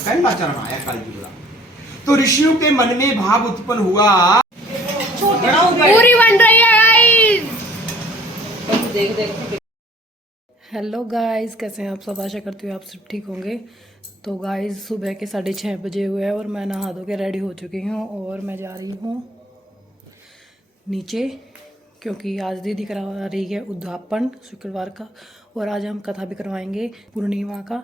पहला चरण आया कलयुग का। तो ऋषियों के मन में भाव उत्पन्न हुआ, पूरी बन रही है गाइस। हेलो गाइस, कैसे हैं आप सब? आशा करती हूँ आप सब ठीक होंगे। तो गाइस सुबह के 6:30 बजे हुए हैं और मैं नहा धो के रेडी हो चुकी हूँ और मैं जा रही हूँ नीचे, क्योंकि आज दीदी करवा रही है उद्यापन शुक्रवार का और आज हम कथा भी करवाएंगे पूर्णिमा का।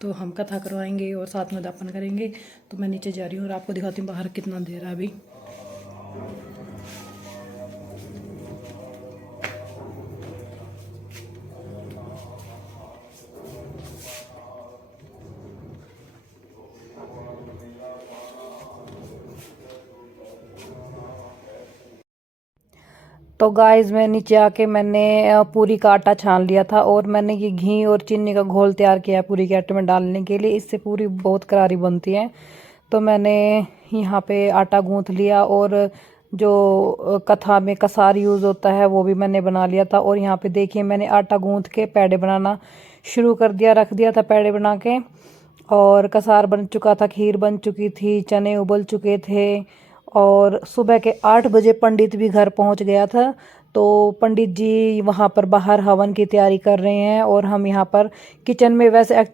तो हम कथा करवाएंगे और साथ में उद्यापन करेंगे। तो मैं नीचे जा रही हूँ और आपको दिखाती हूँ बाहर कितना अंधेरा है अभी। तो गाइस मैं नीचे आके मैंने पूरी का आटा छान लिया था और मैंने ये घी और चीनी का घोल तैयार किया है पूरी के आटे में डालने के लिए। इससे पूरी बहुत करारी बनती है। तो मैंने यहाँ पे आटा गूंथ लिया और जो कथा में कसार यूज़ होता है वो भी मैंने बना लिया था। और यहाँ पे देखिए मैंने आटा गूंथ के पेड़े बनाना शुरू कर दिया, रख दिया था पेड़े बना के। और कसार बन चुका था, खीर बन चुकी थी, चने उबल चुके थे और सुबह के 8 बजे पंडित भी घर पहुंच गया था। तो पंडित जी वहां पर बाहर हवन की तैयारी कर रहे हैं और हम यहाँ पर किचन में वैसे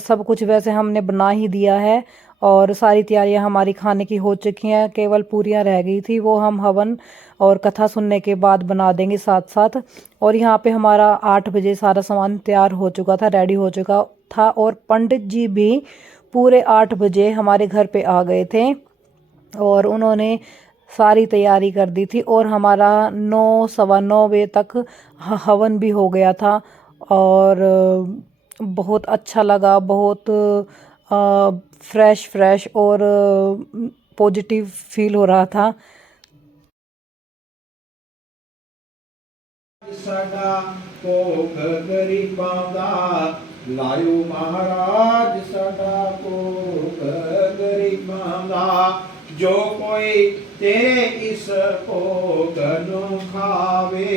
सब कुछ वैसे हमने बना ही दिया है और सारी तैयारियां हमारी खाने की हो चुकी हैं। केवल पूरियां रह गई थी, वो हम हवन और कथा सुनने के बाद बना देंगे साथ साथ। और यहाँ पे हमारा 8 बजे सारा सामान तैयार हो चुका था, रेडी हो चुका था और पंडित जी भी पूरे 8 बजे हमारे घर पे आ गए थे और उन्होंने सारी तैयारी कर दी थी। और हमारा 9 सवा 9 बजे तक हवन भी हो गया था और बहुत अच्छा लगा, बहुत फ्रेश फ्रेश और पॉजिटिव फील हो रहा था। साडा कोख गरीबां दा लायो महाराज, साडा कोख गरीबां दा। जो कोई तेरे इस भोग नू खावे,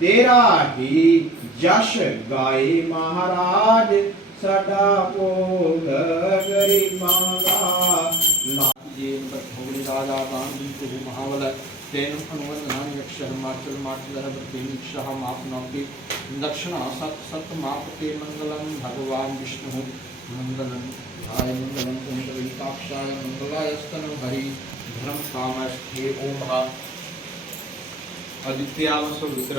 तेरा ही जश गाए महाराज, साडा भोग गरीबां दा। राजा गांधी महावल तेन अनुवदनानि यक्षः माचल माचलः प्रतिनिक्षः मापनोति दक्षिणा सत सत मापते मंगलम भगवान विष्णु मंगलम ध्याय मंगलम पुंडरीकाक्षाय मंगलाय स्तनु हरि धर्म कामस्थे ओम आदित्यावसो रुद्र।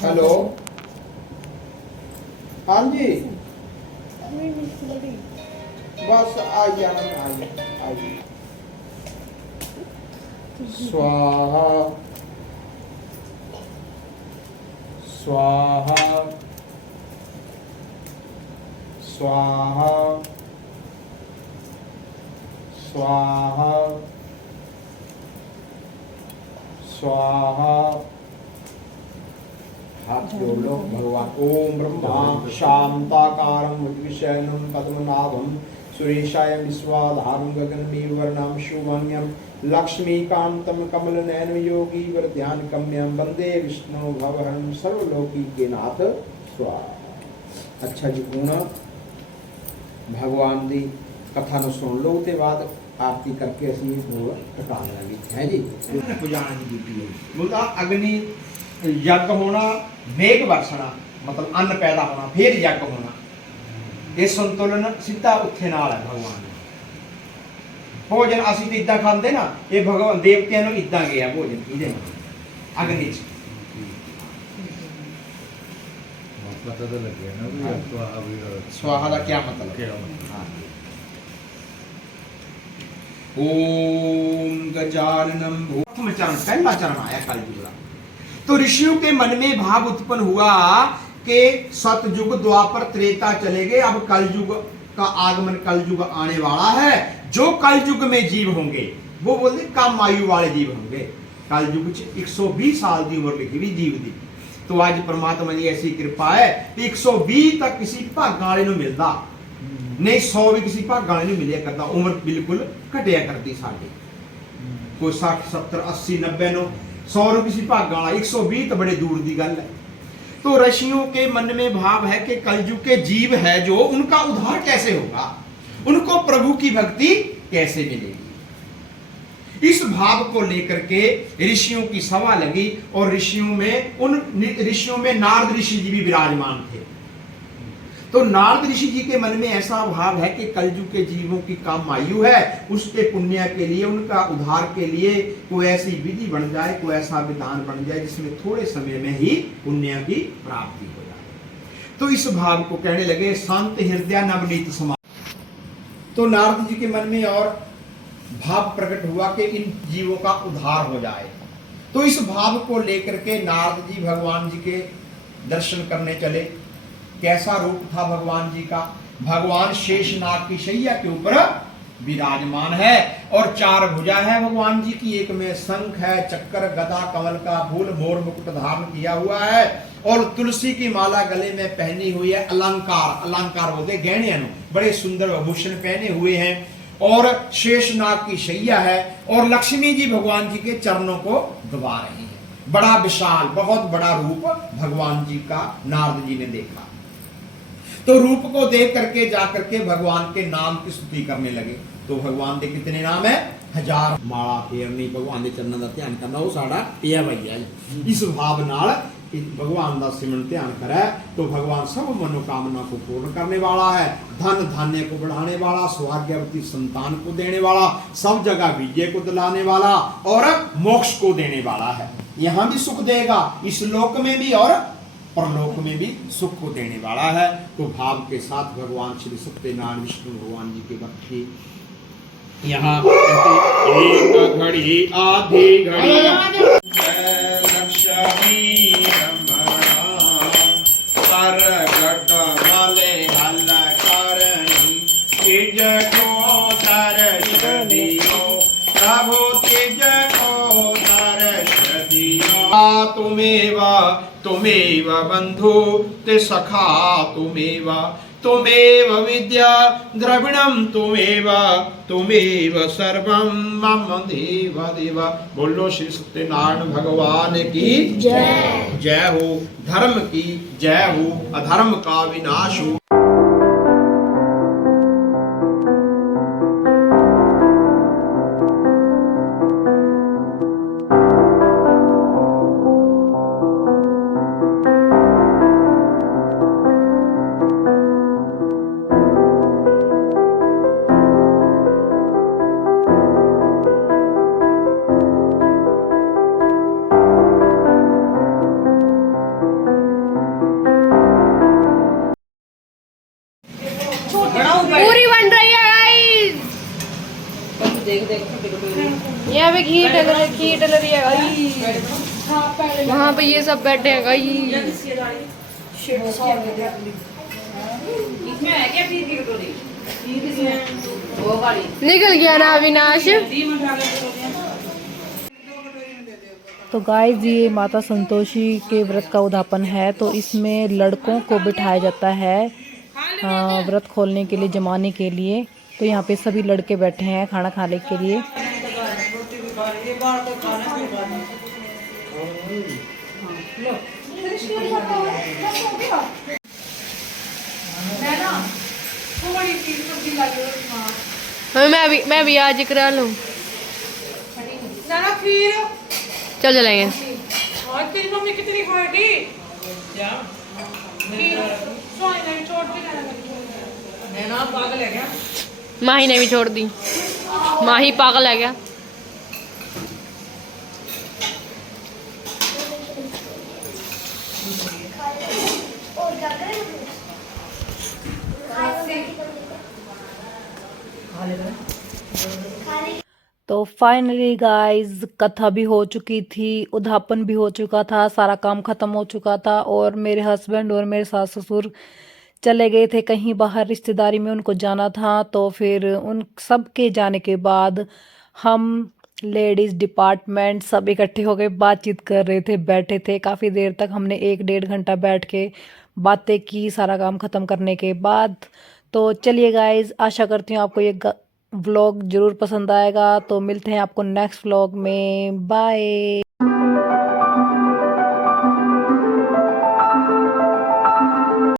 हेलो, हाँ जी, बस आ जाना, आइए। स्वाहा स्वाहा स्वाहा स्वाहा स्वाहा। हाथ जोड़ लो भगवान। ओम ब्रह्मा शांताकारं उद्विशयनं पद्मनाभं सुरेशाय विश्वाधारं गगनमेघवर्णं शुभंगं लक्ष्मीकान्तं कमलनयनं योगी वरध्यानगम्यं वंदे विष्णु भवहरं सर्वलोकीनाथ स्वाहा। अच्छा जी, गुण भगवान दी कथा ਨੂੰ सुन लो, उसके बाद आरती करके ਅਸੀਂ ਹੋਰ ਟਿਕਾ ਲਾਂਗੇ, है जी। पुजाना की ड्यूटी है। बोलता अग्नि यज्ञ होना, मेघ बरसना, मतलब अन्न पैदा होना, फिर यज्ञ होना। ये संतुलन सीधा उत्थे नाल है भगवान। भोजन असीं तो इदां खांदे ना, ये भगवान देवतियां नूं इदां गया भोजन इहदे अग्नि च। पता तो लग गया ना भी स्वाहा का क्या मतलब। हाँ। ओम गजाननम भूतम चरण पहला चरण आया कलयुग का। तो ऋषियों के मन में भाव उत्पन्न हुआ कि सतयुग द्वापर त्रेता चले गए, अब कलयुग का आगमन, कलयुग आने वाला है। जो कलयुग में जीव होंगे वो बोलते कम आयु वाले जीव होंगे। कलयुग 120 साल की उम्र लिखी हुई जीव की। तो आज परमात्मा की ऐसी कृपा है कि 120 तक किसी भागा वाले नूं मिलदा नहीं, 100 भी किसी भागा वाले नूं मिलिया करता। उम्र बिल्कुल घटिया करती साडी। कोई 60 70 80 90 नो 100 किसी भागा वाला 120 तो बड़े दूर की गल है। तो ऋषियों के मन में भाव है कि कलयुग के जीव है जो उनका उद्धार कैसे होगा, उनको प्रभु की भक्ति कैसे मिलेगी। इस भाव को लेकर के ऋषियों की सभा लगी और ऋषियों में नारद ऋषि जी भी विराजमान थे। तो नारद ऋषि जी के मन में ऐसा भाव है कि कलयुग के जीवों की काम आयु है, उसके पुण्य के लिए, उनका उद्धार के लिए कोई ऐसी विधि बन जाए, कोई ऐसा विधान बन जाए जिसमें थोड़े समय में ही पुण्य की प्राप्ति हो जाए। तो इस भाव को कहने लगे शांत हृदय नवनीत समाज। तो नारद जी के मन में और भाव प्रकट हुआ कि इन जीवों का उद्धार हो जाए। तो इस भाव को लेकर के नारद जी भगवान जी के दर्शन करने चले। कैसा रूप था भगवान जी का? भगवान शेषनाग की शैया के ऊपर विराजमान है और 4 भुजा है भगवान जी की। एक में शंख है, चक्कर, गदा, कमल का फूल, मोर मुकुट धारण किया हुआ है और तुलसी की माला गले में पहनी हुई है। अलंकार बोलते गहने, बड़े सुंदर आभूषण पहने हुए हैं और शेषनाग की शैया है और लक्ष्मी जी भगवान जी के चरणों को दबा रही है। बड़ा विशाल, बहुत बड़ा रूप भगवान जी का नारद जी ने देखा। तो रूप को देख करके जाकर के भगवान के नाम की स्तुति करने लगे। तो भगवान के कितने नाम है? 1000 माला फेरनी, भगवान के चरणों का ध्यान करना, वो साड़ा पिया भैया। इस भाव नाल भगवान का सिमरन ध्यान करे तो भगवान सब मनोकामना को पूर्ण करने वाला है, धन धान्य को बढ़ाने वाला, सौभाग्यवती संतान को देने वाला, सब जगह विजय को दिलाने वाला और मोक्ष को देने वाला है। यहाँ भी सुख देगा, इस लोक में भी और परलोक में भी सुख को देने वाला है। तो भाव के साथ भगवान श्री सत्यनारायण विष्णु भगवान जी के भक्ति यहाँ एक घड़ी आधी घड़ी लक्ष्मी सरगट मले हल करणी तिज को दर्श दियो प्रभु तिज को दर्श दियो। तुमेव बंधु ते सखा तुमेव विद्या द्रविणम तुमेव सर्वम मम देव देव। बोलो श्री सत्यनारायण भगवान की जय। जय हो, धर्म की जय हो, अधर्म का विनाश हो। पूरी बन रही है गाइस। यहाँ पे घी डल रही है गाइस। वहाँ पे ये सब बैठे हैं गाइस। निकल गया ना अविनाश। तो गाइस ये माता संतोषी के व्रत का उद्यापन है। तो इसमें लड़कों को बिठाया जाता है व्रत खोलने के लिए, जमाने के लिए। तो यहाँ पे सभी लड़के बैठे हैं खाना खाने के लिए। मैं भी आज करा लूँ। चल चलेंगे। तेरी मम्मी कितनी खाएगी? पागल है क्या? माही ने भी छोड़ दी। माही पागल है क्या? तो फाइनली गाइस कथा भी हो चुकी थी, उद्यापन भी हो चुका था, सारा काम खत्म हो चुका था और मेरे हस्बैंड और मेरे सास ससुर चले गए थे कहीं बाहर रिश्तेदारी में, उनको जाना था। तो फिर उन सब के जाने के बाद हम लेडीज़ डिपार्टमेंट सब इकट्ठे हो गए, बातचीत कर रहे थे, बैठे थे काफ़ी देर तक। हमने 1-1.5 घंटा बैठ के बातें की सारा काम ख़त्म करने के बाद। तो चलिए गाइस, आशा करती हूँ आपको ये व्लॉग ज़रूर पसंद आएगा। तो मिलते हैं आपको नेक्स्ट व्लॉग में। बाय।